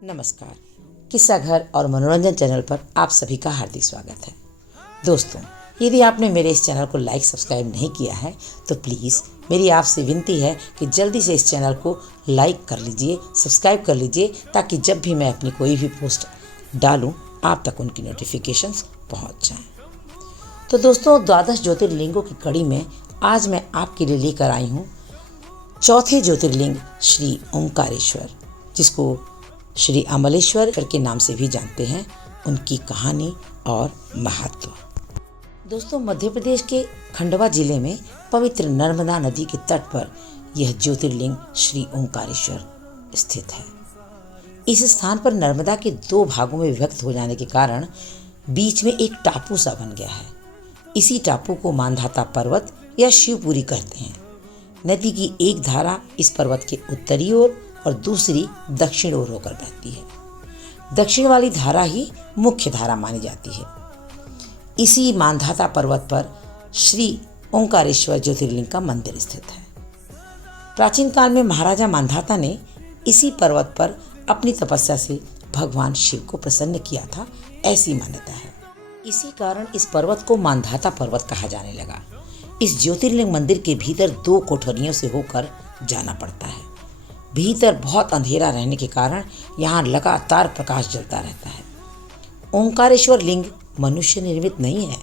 नमस्कार। किस्सा घर और मनोरंजन चैनल पर आप सभी का हार्दिक स्वागत है। दोस्तों, यदि आपने मेरे इस चैनल को लाइक सब्सक्राइब नहीं किया है तो प्लीज़ मेरी आपसे विनती है कि जल्दी से इस चैनल को लाइक कर लीजिए, सब्सक्राइब कर लीजिए, ताकि जब भी मैं अपनी कोई भी पोस्ट डालूं आप तक उनकी नोटिफिकेशंस पहुंच जाएं। तो दोस्तों, द्वादश ज्योतिर्लिंगों की कड़ी में आज मैं आपके लिए लेकर आई हूँ चौथे ज्योतिर्लिंग श्री ओंकारेश्वर, जिसको श्री अमलेश्वर के नाम से भी जानते हैं, उनकी कहानी और महत्व। दोस्तों, मध्य प्रदेश के खंडवा जिले में पवित्र नर्मदा नदी के तट पर यह ज्योतिर्लिंग श्री ओंकारेश्वर स्थित है। इस स्थान पर नर्मदा के दो भागों में विभक्त हो जाने के कारण बीच में एक टापू सा बन गया है। इसी टापू को मांधाता पर्वत या शिवपुरी कहते हैं। नदी की एक धारा इस पर्वत के उत्तरी ओर और दूसरी दक्षिण ओर होकर बहती है। दक्षिण वाली धारा ही मुख्य धारा मानी जाती है। इसी मांधाता पर्वत पर श्री ओंकारेश्वर ज्योतिर्लिंग का मंदिर स्थित है। प्राचीन काल में महाराजा मांधाता ने इसी पर्वत पर अपनी तपस्या से भगवान शिव को प्रसन्न किया था, ऐसी मान्यता है। इसी कारण इस पर्वत को मांधाता पर्वत कहा जाने लगा। इस ज्योतिर्लिंग मंदिर के भीतर दो कोठरियों से होकर जाना पड़ता है। भीतर बहुत अंधेरा रहने के कारण यहाँ लगातार प्रकाश जलता रहता है। ओंकारेश्वर लिंग मनुष्य निर्मित नहीं है,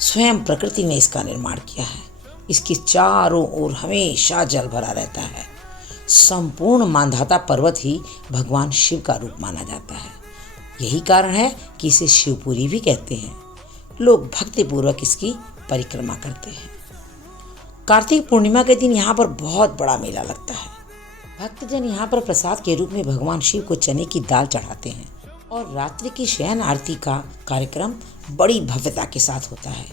स्वयं प्रकृति ने इसका निर्माण किया है। इसके चारों ओर हमेशा जल भरा रहता है। संपूर्ण मांधाता पर्वत ही भगवान शिव का रूप माना जाता है। यही कारण है कि इसे शिवपुरी भी कहते हैं। लोग भक्तिपूर्वक इसकी परिक्रमा करते हैं। कार्तिक पूर्णिमा के दिन यहाँ पर बहुत बड़ा मेला लगता है। भक्तजन यहाँ पर प्रसाद के रूप में भगवान शिव को चने की दाल चढ़ाते हैं और रात्रि की शयन आरती का कार्यक्रम बड़ी भव्यता के साथ होता है।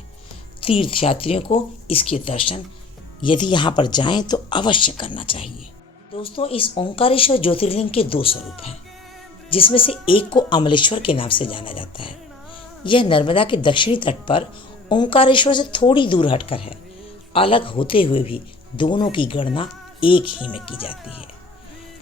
तीर्थयात्रियों को इसके दर्शन यदि यहाँ पर जाएं तो अवश्य करना चाहिए। दोस्तों, इस ओंकारेश्वर ज्योतिर्लिंग के दो स्वरूप हैं, जिसमें से एक को अमलेश्वर के नाम से जाना जाता है। यह नर्मदा के दक्षिणी तट पर ओंकारेश्वर से थोड़ी दूर हटकर है। अलग होते हुए भी दोनों की गणना एक ही में की जाती है।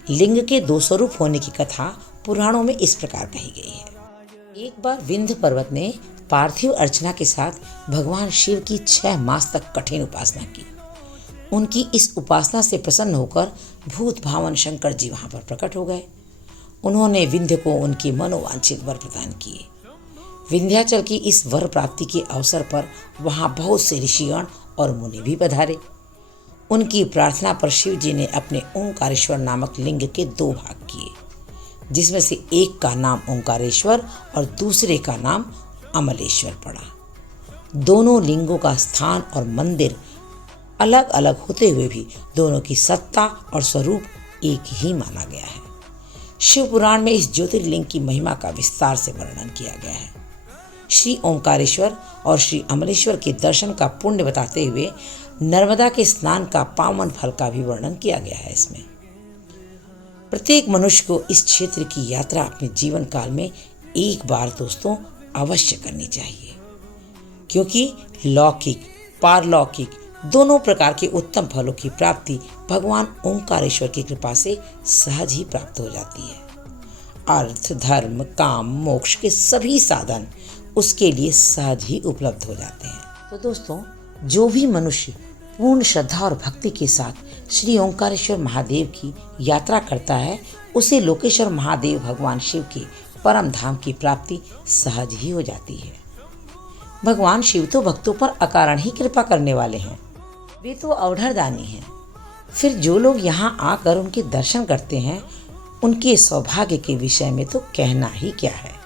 लिंग के दो स्वरूप होने की कथा पुराणों में इस प्रकार कही गई है। एक बार विंध्य पर्वत ने पार्थिव अर्चना के साथ भगवान शिव की 6 मास तक कठिन उपासना की। उनकी इस उपासना से प्रसन्न होकर भूत भावन शंकर जी वहां पर प्रकट हो गए। उन्होंने विंध्य को उनकी मनोवांछित वर प्रदान किए। विंध्याचल की इस वर प्राप्ति के अवसर पर वहां बहुत से ऋषिगण और मुनि भी पधारे। उनकी प्रार्थना पर शिव जी ने अपने ओंकारेश्वर नामक लिंग के 2 भाग किए, जिसमें से एक का नाम ओंकारेश्वर और दूसरे का नाम अमलेश्वर पड़ा। दोनों लिंगों का स्थान और मंदिर अलग अलग होते हुए भी दोनों की सत्ता और स्वरूप एक ही माना गया है। शिव पुराण में इस ज्योतिर्लिंग की महिमा का विस्तार से वर्णन किया गया है। श्री ओंकारेश्वर और श्री अमलेश्वर के दर्शन का पुण्य बताते हुए नर्मदा के स्नान का पावन फल का भी वर्णन किया गया है। इसमें प्रत्येक मनुष्य को इस क्षेत्र की यात्रा अपने जीवन काल में एक बार दोस्तों अवश्य करनी चाहिए, क्योंकि लौकिक पारलौकिक दोनों प्रकार के उत्तम फलों की प्राप्ति भगवान ओंकारेश्वर की कृपा से सहज ही प्राप्त हो जाती है। अर्थ, धर्म, काम, मोक्ष के सभी साधन उसके लिए सहज ही उपलब्ध हो जाते हैं। तो दोस्तों, जो भी मनुष्य पूर्ण श्रद्धा और भक्ति के साथ श्री ओंकारेश्वर महादेव की यात्रा करता है, उसे लोकेश्वर महादेव भगवान शिव के परम धाम की प्राप्ति सहज ही हो जाती है। भगवान शिव तो भक्तों पर अकारण ही कृपा करने वाले हैं। वे तो अवढ़दानी हैं। फिर जो लोग यहाँ आकर उनके दर्शन करते हैं, उनके सौभाग्य के विषय में तो कहना ही क्या है।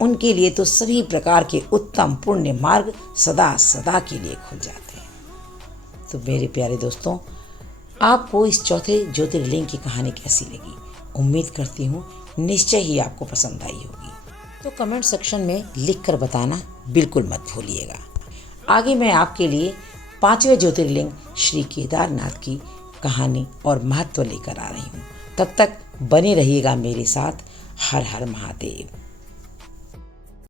उनके लिए तो सभी प्रकार के उत्तम पुण्य मार्ग सदा सदा के लिए खुल जाते हैं। तो मेरे प्यारे दोस्तों, आपको इस चौथे ज्योतिर्लिंग की कहानी कैसी लगी? उम्मीद करती हूँ निश्चय ही आपको पसंद आई होगी। तो कमेंट सेक्शन में लिखकर बताना बिल्कुल मत भूलिएगा। आगे मैं आपके लिए 5वें ज्योतिर्लिंग श्री केदारनाथ की कहानी और महत्व लेकर आ रही हूँ। तब तक बने रहिएगा मेरे साथ। हर हर महादेव।